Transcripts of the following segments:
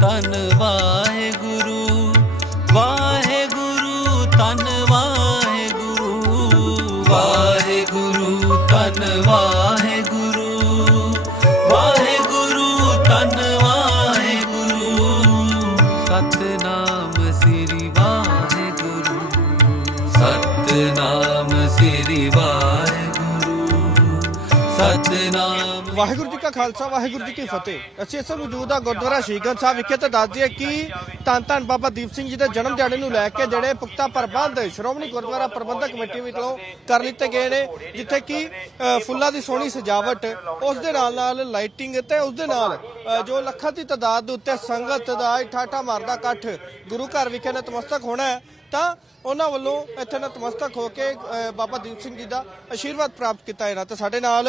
ਧੰਨਵਾਦ ਵਾਹਿਗੁਰੂ ਜੀ ਕਾ ਖਾਲਸਾ, ਵਾਹਿਗੁਰੂ ਜੀ ਕੀ ਫਤਿਹ। ਅਸੀਂ ਇਸ ਮੌਜੂਦ ਆ ਗੁਰਦੁਆਰਾ ਸ਼ੀਗੰਜ ਸਾਹਿਬ ਵਿਖੇ ਤੇ ਦੱਸ ਦਈਏ ਕਿ ਧੰਨ ਧੰਨ ਬਾਬਾ ਦੀਪ ਸਿੰਘ ਜੀ ਦੇ ਜਨਮ ਦਿਹਾੜੇ ਨੂੰ ਲੈ ਕੇ ਜਿਹੜੇ ਪੁਖਤਾ ਪ੍ਰਬੰਧ ਸ਼੍ਰੋਮਣੀ ਗੁਰਦੁਆਰਾ ਪ੍ਰਬੰਧਕ ਕਮੇਟੀ ਵੱਲੋਂ ਕਰ ਲਿੱਤੇ ਗਏ ਨੇ, ਜਿੱਥੇ ਕਿ ਫੁੱਲਾਂ ਦੀ ਸੋਹਣੀ ਸਜਾਵਟ, ਉਸ ਦੇ ਨਾਲ ਨਾਲ ਲਾਈਟਿੰਗ ਤੇ ਉਸ ਦੇ ਨਾਲ ਜੋ ਲੱਖਾਂ ਦੀ ਤਾਦਾਦ ਦੇ ਉੱਤੇ ਸੰਗਤ ਦਾ ਠਾਠਾ ਮਾਰਦਾ ਇਕੱਠ ਗੁਰੂ ਘਰ ਵਿਖੇ ਨਤਮਸਤਕ ਹੋਣਾ ਹੈ, ਤਾਂ ਉਹਨਾਂ ਵੱਲੋਂ ਇੱਥੇ ਨਤਮਸਤਕ ਹੋ ਕੇ ਬਾਬਾ ਦੀਪ ਸਿੰਘ ਜੀ ਦਾ ਆਸ਼ੀਰਵਾਦ ਪ੍ਰਾਪਤ ਕੀਤਾ ਇਹਨਾਂ ਤੇ ਸਾਡੇ ਨਾਲ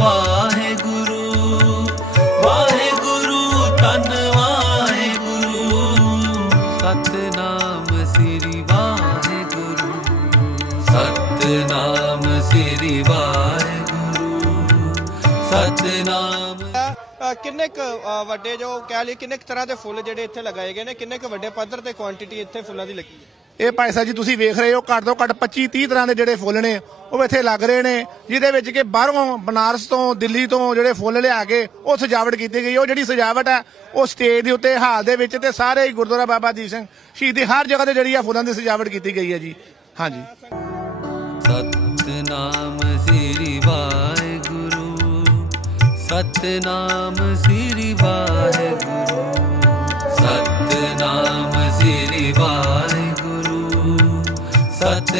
ਵਾਹਿਗੁਰੂ ਵਾਹਿਗੁਰੂ ਤਨ ਵਾਹਿਗੁਰੂ। ਸਤਨਾਮ ਸ੍ਰੀ ਵਾਹਿਗੁਰੂ ਸਤਨਾਮ ਸ੍ਰੀ ਵਾਹਿਗੁਰੂ ਸਤਨਾਮ। ਅ, ਕਿੰਨੇ ਕੁ ਅ, ਵੱਡੇ ਜੋ ਕਹਿ ਲਈ ਕਿੰਨੇ ਕੁ ਤਰ੍ਹਾਂ ਦੇ ਫੁੱਲ ਜਿਹੜੇ ਇੱਥੇ ਲਗਾਏ ਗਏ ਨੇ ਕਿੰਨੇ ਕੁ ਵੱਡੇ ਪੱਧਰ ਤੇ ਕੁਆਂਟੀਟੀ ਇੱਥੇ ਫੁੱਲਾਂ ਦੀ ਲੱਗੀ ਹੈ? ਇਹ ਭਾਈ ਸਾਹਿਬ ਜੀ, ਤੁਸੀਂ ਵੇਖ ਰਹੇ ਹੋ, ਘੱਟ ਤੋਂ ਘੱਟ 25 30 ਤਰ੍ਹਾਂ ਦੇ ਜਿਹੜੇ ਫੁੱਲ ਨੇ, ਉਹ ਇੱਥੇ ਲੱਗ ਰਹੇ ਨੇ, ਜਿਹਦੇ ਵਿੱਚ ਕਿ ਬਾਹਰੋਂ ਬਨਾਰਸ ਤੋਂ, ਦਿੱਲੀ ਤੋਂ ਜਿਹੜੇ ਫੁੱਲ ਲਿਆ ਕੇ ਉਹ ਸਜਾਵਟ ਕੀਤੀ ਗਈ ਉਹ ਜਿਹੜੀ ਸਜਾਵਟ ਹੈ, ਉਹ ਸਟੇਜ ਦੇ ਉੱਤੇ, ਹਾਲ ਦੇ ਵਿੱਚ ਤੇ ਸਾਰੇ ਹੀ ਗੁਰਦੁਆਰਾ ਬਾਬਾ ਦੀਪ ਸਿੰਘ ਸ਼ਹੀਦੀ ਹਰ ਜਗ੍ਹਾ ਤੇ ਜਿਹੜੀ ਆ ਫੁੱਲਾਂ ਦੀ ਸਜਾਵਟ ਕੀਤੀ ਗਈ ਹੈ ਜੀ। ਹਾਂਜੀ। ਸਤਨਾਮ ਸ੍ਰੀ ਵਾਹਿਗੁਰੂ, ਸਤਨਾਮ ਸ੍ਰੀ ਵਾਹਿਗੁਰੂ, ਸਤਨਾਮ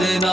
listen on